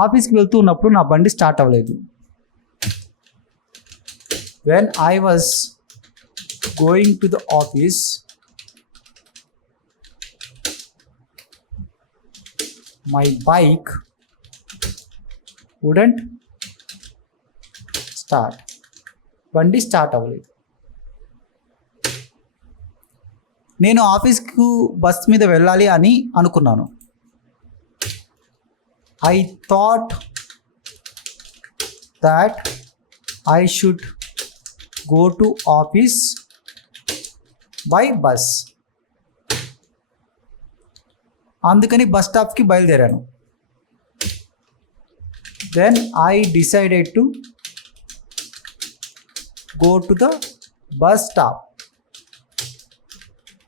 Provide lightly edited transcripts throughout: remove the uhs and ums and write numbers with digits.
ఆఫీస్కి వెళ్తూ ఉన్నప్పుడు నా బండి స్టార్ట్ అవ్వలేదు. When I was going to the office my bike wouldn't start. బండి స్టార్ట్ అవ్వలేదు. నేను ఆఫీస్కు బస్ మీద వెళ్ళాలి అని అనుకున్నాను. I thought that I should go to office by bus. అందుకని బస్ స్టాప్కి బయలుదేరాను. Then I decided to go to the bus stop.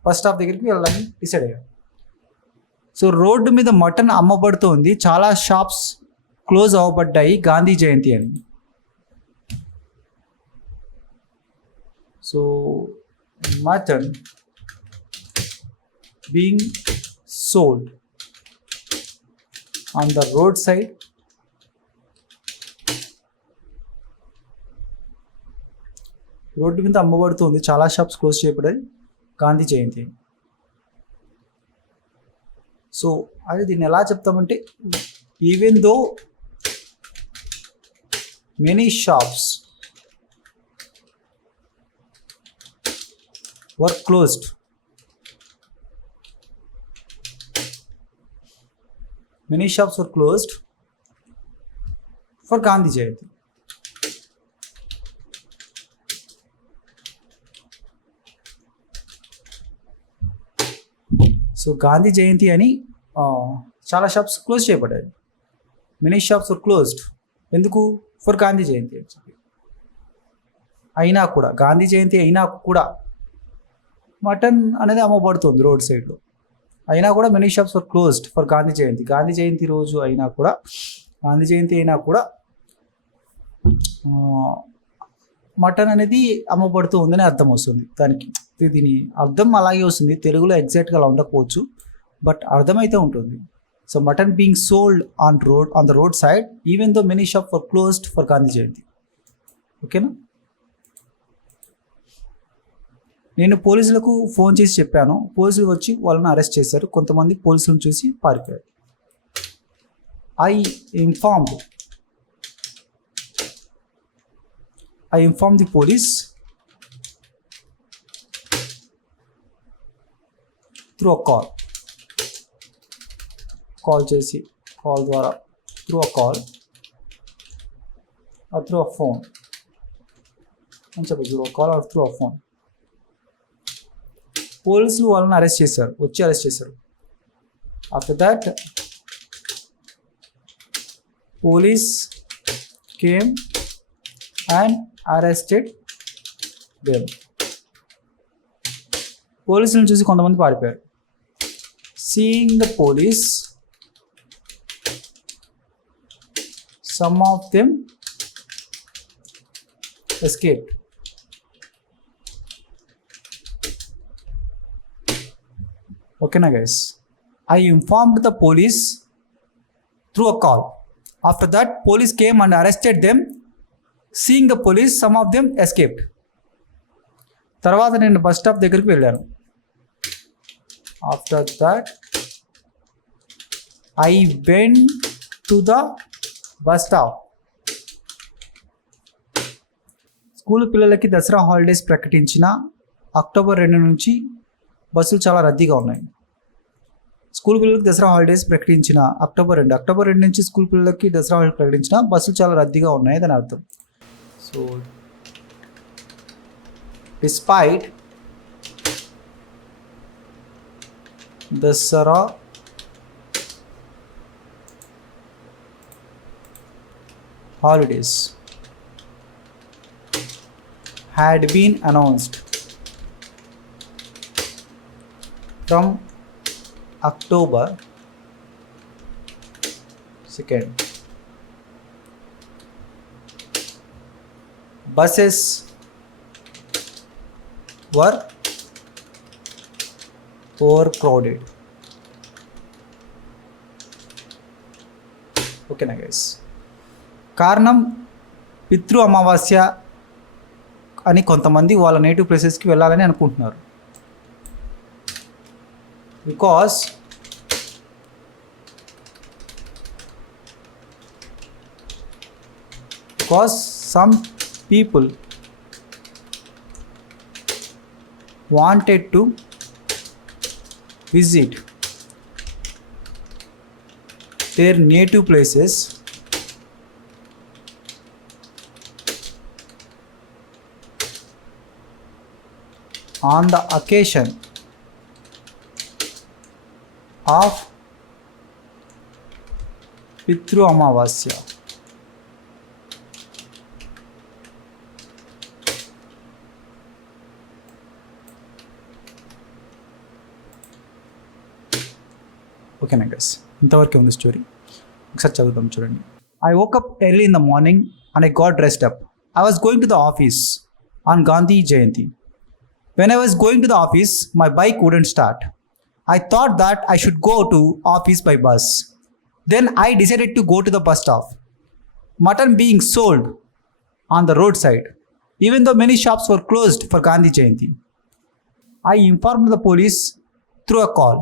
Bus stop దగ్గరికి వెళ్ళాలని డిసైడ్ అయ్యాను. సో రోడ్డు మీద మటన్ అమ్మబడుతోంది, చాలా షాప్స్ క్లోజ్ అవ్వబడ్డాయి గాంధీ జయంతి అని. So mutton being sold on the road side road మీద అమ్మబడుతుంది, చాలా షాప్స్ క్లోజ్ చేయబడ్డాయి గాంధీ జయంతి. సో అది దీన్ని ఎలా చెప్తామంటే, even though many shops were closed, many shops were closed for Gandhi Jayanti. So Gandhi Jayanti అని చాలా షాప్స్ క్లోజ్ చేయబడ్డాయి. Many shops were closed. ఎందుకు? ఫర్ గాంధీ జయంతి అని చెప్పి. అయినా కూడా గాంధీ జయంతి అయినా కూడా మటన్ అనేది అమ్మబడుతుంది రోడ్ సైడ్లో. అయినా కూడా many shops were closed for Gandhi Jayanti. Gandhi Jayanti రోజు అయినా కూడా, గాంధీ జయంతి అయినా కూడా మటన్ అనేది అమ్మబడుతూ ఉందని అర్థం వస్తుంది దానికి. దీని అర్థం అలాగే వస్తుంది, తెలుగులో ఎగ్జాక్ట్గా అలా ఉండకపోవచ్చు, బట్ అర్థమైతే ఉంటుంది. So mutton being sold on the road side even though many shop for closed for Gandhi Jayanti. ఓకేనా? నేను పోలీసులకు ఫోన్ చేసి చెప్పాను. పోలీసులు వచ్చి వాళ్ళని అరెస్ట్ చేశారు. కొంతమంది పోలీసులను చూసి పారిపోయారు. I inform the police through a call చేసి, కాల్ ద్వారా, through a call or through a phone అని చెప్పి, through a call or through a phone. పోలీసులు వాళ్ళని అరెస్ట్ చేశారు, వచ్చి అరెస్ట్ చేశారు. After that police came and arrested them. పోలీసులను చూసి కొంతమంది పారిపోయారు. Seeing the police, some of them escaped. Okay na guys, I informed the police through a call. After that, police came and arrested them. Seeing the police, some of them escaped. తర్వాత నేను bus stop దగ్గరికి వెళ్ళాను. After that, I went to the bus stop. School పిల్లలకి దసరా హాలిడేస్ ప్రకటించిన అక్టోబర్ 2 నుంచి బస్సులు చాలా రద్దీగా ఉన్నాయి. స్కూల్ పిల్లలకి దసరా హాలిడేస్ ప్రకటించిన అక్టోబర్ 2 నుంచి స్కూల్ పిల్లలకి దసరా హాలిడేస్ ప్రకటించిన బస్సులు చాలా రద్దీగా ఉన్నాయి అని అర్థం. So despite Dasara holidays had been announced from October 2nd. Buses were overcrowded. ఓకేనా గైస్? కారణం పితృ అమావాస్య అని కొంతమంది వాళ్ళ నేటివ్ ప్లేసెస్కి వెళ్ళాలని అనుకుంటున్నారు. Because some people wanted to visit their native places on the occasion of Pitru Amavasya. ఓకేనా గైస్, ఇంతవరకు ఉంది స్టోరీ. ఒకసారి చదువుదాం చూడండి. I woke up early in the morning and I got dressed up. I was going to the office on Gandhi Jayanti. When I was going to the office, my bike wouldn't start. I thought that I should go to office by bus. Then I decided to go to the bus stop. Mutton being sold on the roadside, even though many shops were closed for Gandhi Jayanti. I informed the police through a call.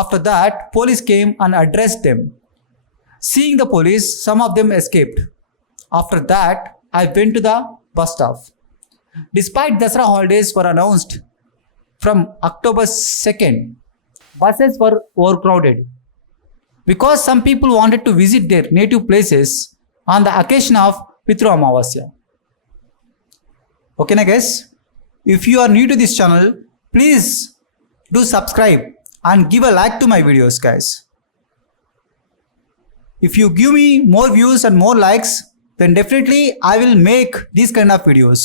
After that, police came and addressed them. Seeing the police, some of them escaped. After that, I went to the bus stop. Despite Dasara holidays were announced from October 2nd, buses were overcrowded because some people wanted to visit their native places on the occasion of Pitru Amavasya. Okay, guys? If you are new to this channel, please do subscribe and give a like to my videos, guys. If you give me more views and more likes, then definitely I will make these kind of videos.